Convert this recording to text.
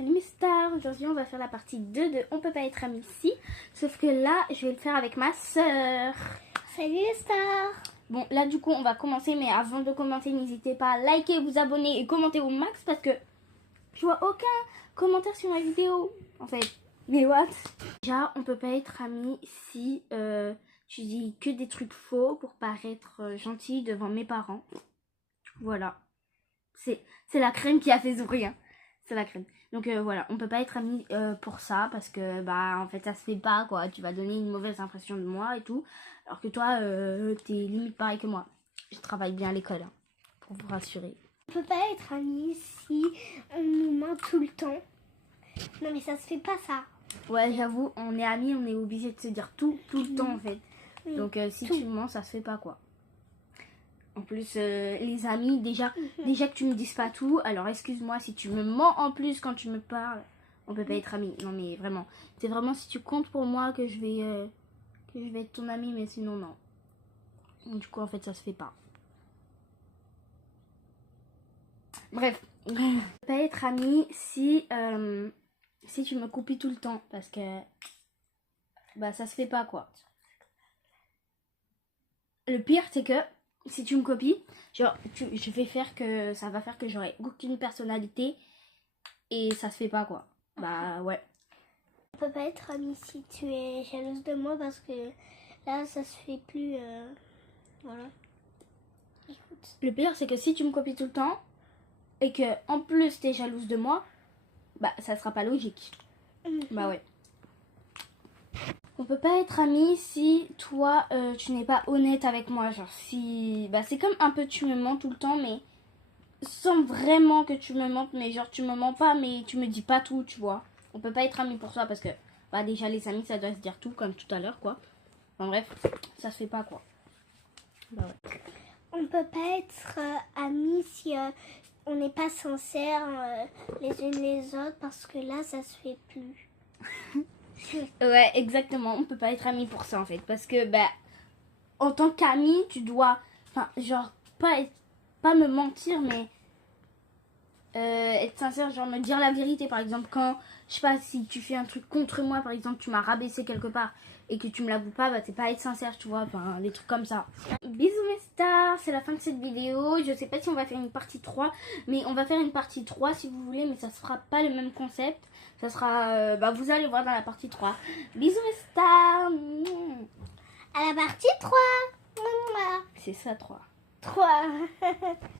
Salut mes stars, aujourd'hui on va faire la partie 2 de On peut pas être amis ici. Sauf que là je vais le faire avec ma soeur. Salut les stars. Bon là du coup on va commencer, mais avant de commencer n'hésitez pas à liker, vous abonner et commenter au max parce que je vois aucun commentaire sur ma vidéo en fait. Mais what? Déjà on peut pas être amis si tu dis que des trucs faux pour paraître gentil devant mes parents. Voilà. C'est la crème qui a fait sourire. C'est la crème. Donc voilà, on peut pas être amis pour ça parce que bah en fait ça se fait pas quoi. Tu vas donner une mauvaise impression de moi et tout. Alors que toi t'es limite pareil que moi. Je travaille bien à l'école hein, pour vous rassurer. On peut pas être amis si on nous ment tout le temps. Non mais ça se fait pas ça. Ouais j'avoue, on est amis, on est obligé de se dire tout le temps en fait. Oui. Donc si tu mens ça se fait pas quoi. En plus, les amis, déjà que tu me dises pas tout, alors excuse-moi si tu me mens en plus quand tu me parles, on peut pas être amis. Non mais vraiment, c'est vraiment si tu comptes pour moi que je vais être ton ami, mais sinon non. Du coup en fait ça se fait pas. Bref, on peut pas être amis si tu me copies tout le temps parce que bah ça se fait pas quoi. Le pire c'est que si tu me copies, genre, je vais faire que ça va faire que j'aurai aucune personnalité et ça se fait pas quoi. Bah ouais. On peut pas être amis si tu es jalouse de moi parce que là ça se fait plus. Voilà. Écoute. Le pire c'est que si tu me copies tout le temps et que en plus t'es jalouse de moi, bah ça sera pas logique. Bah ouais. On peut pas être amis si toi tu n'es pas honnête avec moi. Genre si. Bah c'est comme un peu tu me mens tout le temps mais sans vraiment que tu me mentes. Mais genre tu me mens pas mais tu me dis pas tout, tu vois. On peut pas être amis pour ça parce que bah déjà les amis ça doit se dire tout comme tout à l'heure quoi. Enfin bref, ça se fait pas quoi. Bah ouais. On peut pas être amis si on n'est pas sincères les unes les autres parce que là ça se fait plus. Ouais, exactement. On peut pas être amis pour ça en fait. Parce que, bah, en tant qu'ami, tu dois. Enfin, genre, pas me mentir, mais être sincère, genre me dire la vérité. Par exemple, quand, je sais pas, si tu fais un truc contre moi, par exemple, tu m'as rabaissé quelque part et que tu me l'avoues pas, bah, c'est pas être sincère, tu vois. Enfin, des trucs comme ça. Bisous mes stars, c'est la fin de cette vidéo. Je sais pas si on va faire une partie 3, mais on va faire une partie 3 si vous voulez, mais ça sera pas le même concept. Ça sera, bah, vous allez voir dans la partie 3. Bisous mes stars. À la partie 3. C'est ça 3. 3.